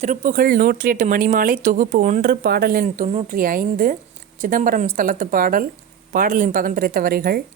திருப்புகழ் நூற்றி எட்டு மணிமாலை தொகுப்பு ஒன்று பாடலின் தொன்னூற்றி ஐந்து சிதம்பரம் ஸ்தலத்து பாடல் பாடலின் பதம் பிரித்த வரிகள்.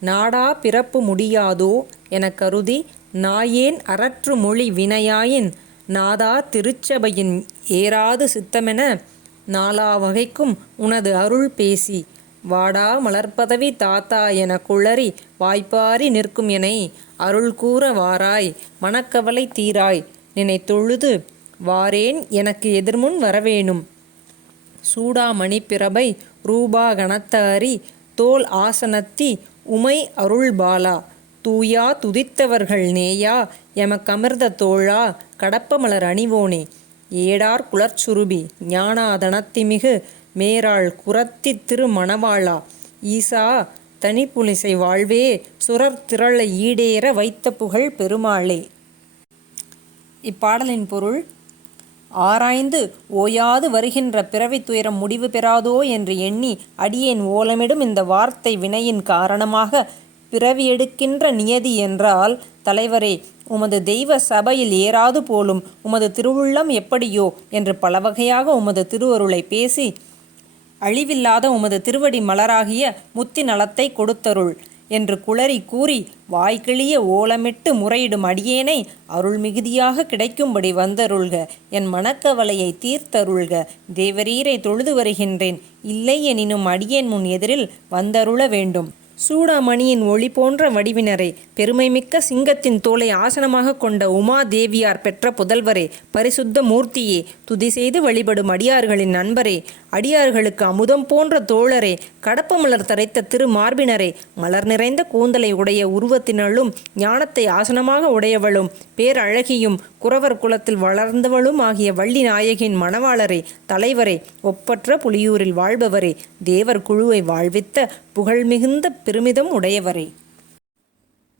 நாடா பிறப்பு முடியாதோ எனக் கருதி நாயேன் அறற்று மொழி வினையாயின் நாதா திருச்சபையின் ஏறாது சித்தமென நாலா வகைக்கும் உனது அருள் பேசி வாடா மலர்பதவி தாத்தா என குளறி வாய்ப்பாரி நிற்கும் என அருள் கூற வாராய் மனக்கவலை தீராய் நினைத்தொழுது வாரேன் எனக்கு எதிர்முன் வரவேணும். சூடாமணி பிரபை ரூபா கணத்தாரி தோல் ஆசனத்தி உமை அருள்பாலா. தூயா துதித்தவர்கள் நேயா எமக்கமிர்த தோழா கடப்பமலர் அணிவோனே. ஏடார் குலர்ச்சுருபி ஞானாதனத்திமிகு மேராள் குரத்தி திருமணவாளா. ஈசா தனிப்புலிசை வாழ்வே சுரர் திரளை ஈடேற வைத்த புகழ் பெருமாளே. இப்பாடலின் பொருள் ஆராய்ந்து ஓயாது வருகின்ற பிறவித் துயரம் முடிவு பெறாதோ என்று எண்ணி அடியேன் ஓலமிடும் இந்த வார்த்தை வினையின் காரணமாக பிறவி எடுக்கின்ற நியதி என்றால் தலைவரே உமது தெய்வ சபையில் ஏறாது போலும் உமது திருவுள்ளம் எப்படியோ என்று பல வகையாக உமது திருவருளை பேசி அழிவில்லாத உமது திருவடி மலராகிய முத்தி நலத்தை கொடுத்தருள். என்று குளறி கூறி வாய்க்கிளிய ஓலமிட்டு முறையிடும் அடியேனை அருள் மிகுதியாக கிடைக்கும்படி வந்தருள்க. என் மனக்கவலையை தீர்த்தருள்க. தேவரீரை தொழுது வருகின்றேன். இல்லை எனினும் அடியேன் முன் எதிரில் வந்தருள வேண்டும். சூடாமணியின் ஒளி போன்ற வடிவினரே பெருமைமிக்க சிங்கத்தின் தோலை ஆசனமாக கொண்ட உமா தேவியார் பெற்ற புதல்வரே பரிசுத்த மூர்த்தியே துதி செய்து வழிபடும் அடியார்களின் நண்பரே அடியார்களுக்கு அமுதம் போன்ற தோழரே கடப்ப மலர் தரைத்த திரு மார்பினரே மலர் நிறைந்த கூந்தலை உடைய உருவத்தினளும் ஞானத்தை ஆசனமாக உடையவளும் பேரழகியும் குறவர் குலத்தில் வளர்ந்தவளும் ஆகிய வள்ளி நாயகின் மணவாளரே தலைவரே ஒப்பற்ற புலியூரில் வாழ்பவரே தேவர் குழுவை வாழ்வித்த புகழ் மிகுந்த பெருமிதம் உடையவரே.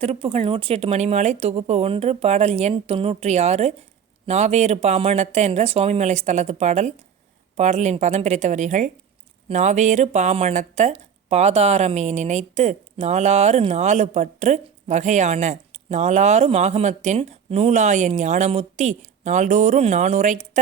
திருப்புகழ் நூற்றி எட்டு மணிமாலை தொகுப்பு ஒன்று பாடல் எண் தொன்னூற்றி ஆறு நாவேறு பாமணத்த என்ற சுவாமிமலை ஸ்தலத்து பாடல். பாடலின் பதம் பிரித்த வரிகள் நாவேறு பாமணத்த பாதாரமே நினைத்து நாலாறு நாலு பற்று வகையான நாலாறு மாகமத்தின் நூலாய ஞானமுத்தி நாள்தோறும் நானுரைத்த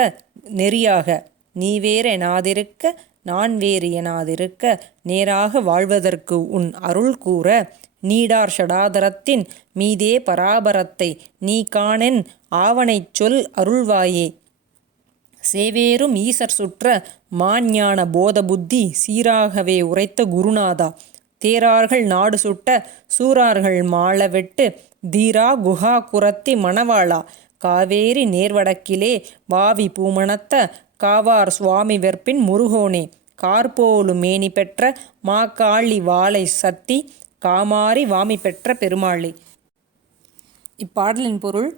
நெறியாக நீ வேற நாதிருக்க நான் வேறு எனாதிருக்க நேராக வாழ்வதற்கு உன் அருள் கூற நீடார் ஷடாதரத்தின் மீதே பராபரத்தை நீ காணென் ஆவனைச் சொல் அருள்வாயே. சேவேரும் ஈசர் சுற்ற மாஞான போத புத்தி சீராகவே உரைத்த குருநாதா. தேரார்கள் நாடு சுட்ட சூரார்கள் மாள வெட்டு தீரா குஹா குரத்தி மணவாளா. காவேரி நேர்வடக்கிலே வாவி பூமணத்த காவார் சுவாமி வெற்பின் முருகோனே. கார்போலு மேனி பெற்ற மாக்காளி வாளை சத்தி காமாரி வாமி பெற்ற பெருமாளி. இப்பாடலின் பொருள்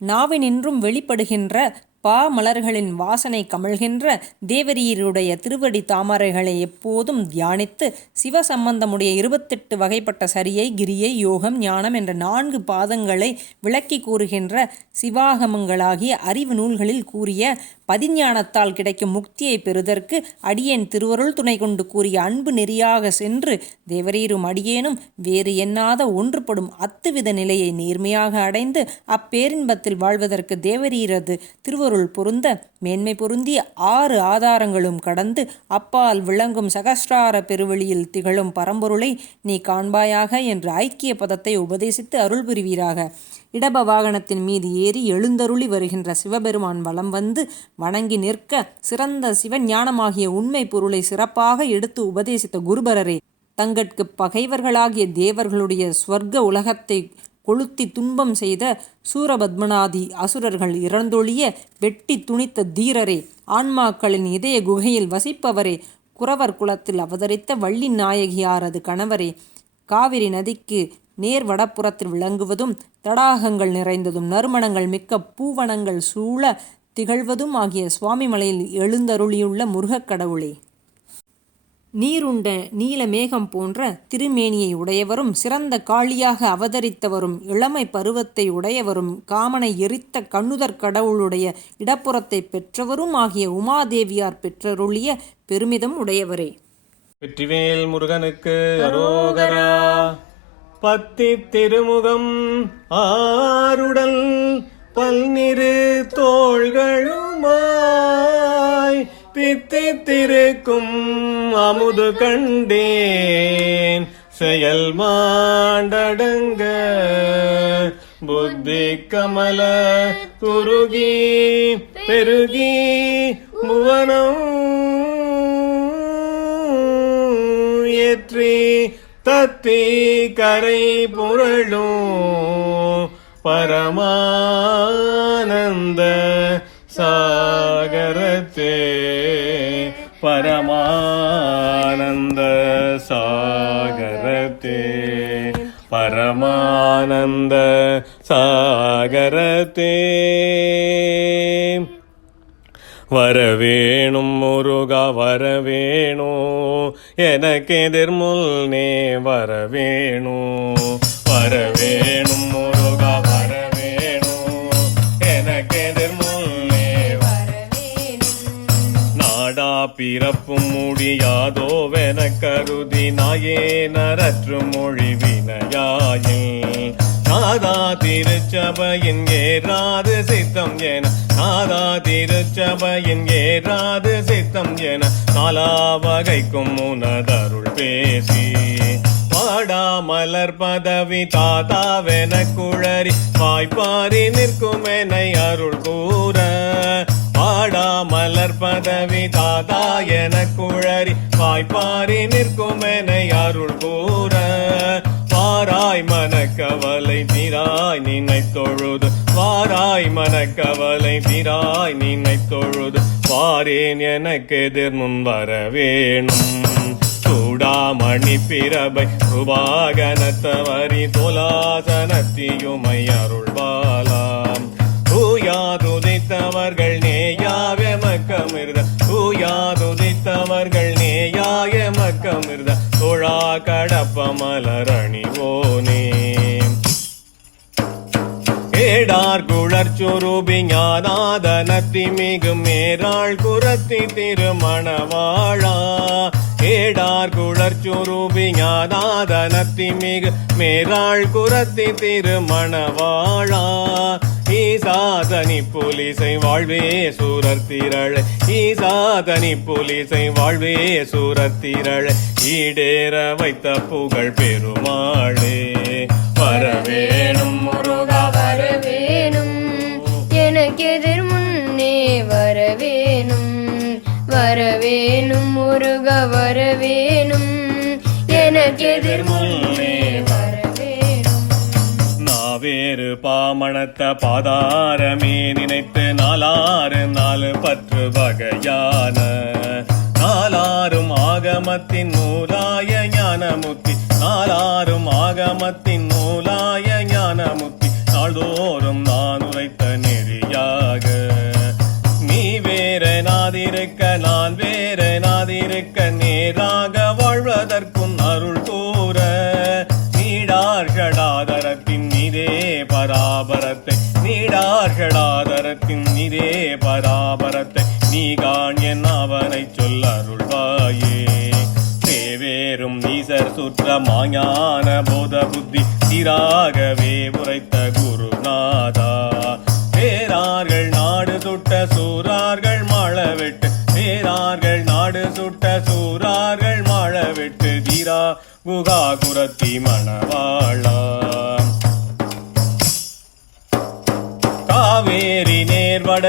நாவினின்றும் வெளிப்படுகின்ற பா மலர்களின் வாசனை கமழ்கின்ற தேவரீருடைய திருவடி தாமரைகளை எப்போதும் தியானித்து சிவ சம்பந்தமுடைய இருபத்தெட்டு வகைப்பட்ட சரியை கிரியை யோகம் ஞானம் என்ற நான்கு பாதங்களை விளக்கி கூறுகின்ற சிவாகமங்களாகிய அறிவு நூல்களில் கூறிய பதிஞானத்தால் கிடைக்கும் முக்தியை பெறுதற்கு அடியேன் திருவருள் துணை கொண்டு கூறிய அன்பு நெறியாக சென்று தேவரீரும் அடியேனும் வேறு எண்ணாத ஒன்றுபடும் அத்துவித நிலையை நேர்மையாக அடைந்து அப்பேரின்பத்தில் வாழ்வதற்கு தேவரீரது திருவருள் பொருந்த மேன்மை பொருந்திய ஆறு ஆதாரங்களும் கடந்து அப்பால் விளங்கும் சகஸ்ரார பெருவெளியில் திகழும் பரம்பொருளை நீ காண்பாயாக என்று ஐக்கிய பதத்தை உபதேசித்து அருள் புரிவீராக. இடப வாகனத்தின் மீது ஏறி எழுந்தருளி வருகின்ற சிவபெருமான் வலம் வந்து வணங்கி நிற்க சிறந்த சிவஞானமாகிய உண்மை பொருளை சிறப்பாக எடுத்து உபதேசித்த குருபரரே தங்கட்கு பகைவர்களாகிய தேவர்களுடைய ஸ்வர்க்க உலகத்தை கொளுத்தி துன்பம் செய்த சூரபத்மநாதி அசுரர்கள் இறந்தொழிய வெட்டி துணித்த தீரரே ஆன்மாக்களின் இதய குகையில் வசிப்பவரே குறவர் குலத்தில் அவதரித்த வள்ளி நாயகியாரது கணவரே காவிரி நதிக்கு நேர் வடப்புறத்தில் விளங்குவதும் தடாகங்கள் நிறைந்ததும் நறுமணங்கள் மிக்க பூவனங்கள் சூழ திகழ்வதும் ஆகிய சுவாமிமலையில் எழுந்தருளியுள்ள முருகக் கடவுளே நீருண்ட நீல மேகம் போன்ற திருமேனியை உடையவரும் சிறந்த காளியாக அவதரித்தவரும் இளமை பருவத்தை உடையவரும் காமனை எரித்த கண்ணுதற் கடவுளுடைய இடப்புறத்தை பெற்றவரும் ஆகிய உமாதேவியார் பெற்றருளிய பெருமிதம் உடையவரே. வெற்றிவேல் முருகனுக்கு அரோகரா பத்தி திருமுகம் ஆருடல் பல்நிறு தோள்களுமா தித்தித்திருக்கும் அமுது கண்டேன். செயல் மாண்டடங்க. புத்தி கமல குருகி பெருகி புவனம் ஏற்றி தத்தி கரை புரளும். பரமானந்த சா பரமானந்த சாகரத்தே. பரமானந்த சாகரத்தே. வரவேணும் முருகா வரவேணும் எனக்கு எதிர்முல்னே வரவேணும் வரவேணும் முருகா நாயே நரற்று மொழி வினையாயில். நாதா திருச்சபையின் ஏறாது சித்தம் என. நாதா திருச்சபையின் ஏறாது சித்தம் என. நாலா வகைக்கும் உனதருள் பேசி. பாடா மலர் பதவி தாதாவென குழறி. வாய்ப்பாரி நிற்கும் என அருள் கூ வாரேன் எனக்கு எதிர் முன் வர வேணும்? சூடாமணி பிரபை ரூபாகனத்தவரி துலாசனத்தியுமை அருள்வாலாம் தூயாதுதித்தவர்கள் நேயாவெமக்கமிருத தூயாதுதித்தவர்கள் நேயாயமக்கமிருத தோழா கடப்ப மலரணிவோனே ஏடார் குழற் சுரூபி ஞானாதனத்தி மிகு மேராள் குரத்தி திருமணவாழா. ஏடார் குழற் ஞானாதனத்தி மிகு மேராள் குரத்தி திருமணவாழா. ஈசாதனி புலிசை வாழ்வே சூரத்திரள் ஈசாதனி புலிசை வாழ்வே சூரத்திரள் ஈடேற வைத்த புகழ் பெருமாளே வரவே முருக வரவேணும். எனக்கு எதிர் முன்னே வரவேணும். நாவேறு பாமணத்த பாதாரமே நினைத்து நாலாறு நாலு பற்று வகையான. நாலாரும் ஆகமத்தின் நூலாய ஞானமுத்தி நாலாரும் ஆகமத்தின் பராபரத்தை நீடார்களாதரத்தின் நீதே பராபரத்தை நீ காண் என் அவனை சொல்ல அருள்வாயே. தேவேரும் நீசர் சுற்ற மாஞான போத புத்தி சீராகவே உரைத்த குருநாதா. பேரார்கள் நாடு சுட்ட சூரார்கள் மழவிட்டு பேரார்கள் நாடு சுட்ட சூரார்கள் மழவிட்டு தீரா குகா குரத்தி மணவாளா.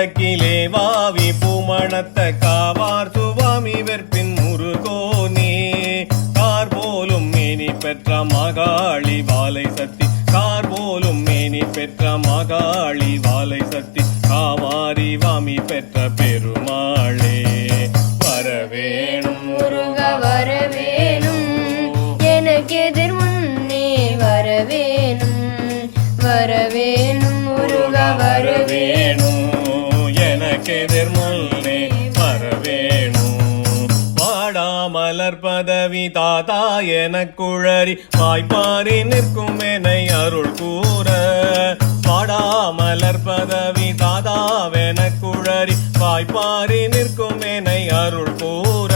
வடக்கிலே வாவி பூமணத்த காவார் சுவாமி வெற்பின் முருகோனே. கார் போலும் மேனி பெற்ற மகாளி வாலை சத்தி. கார் போலும் மேனி பெற்ற மகாளி வாலை சத்தி. காவாரி வாமி பெற்ற பெருமாளே. வரவேணும். முருக வரவேணும். எனக்கு எதிர் முன்னே வரவேணும். வரவே பதவி என குழறி வாய்ப்பாரி நிற்கும் என அருள் கூற. வாடாமலர் பதவி தாதாவெனக் குழறி வாய்ப்பாரி நிற்கும் என அருள் கூற.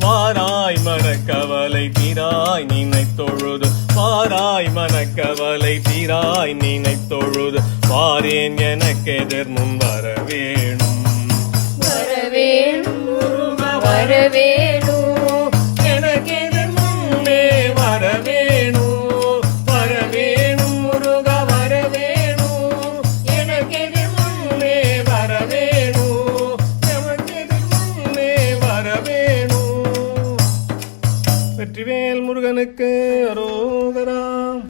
வாராய் மனக்கவலை தீராய் நினை தொழுது வாராய் மனக்கவலை தீராய் நினை தொழுது வாரேன் எனக்கு எதிர் முன் வர வேணும். வரவே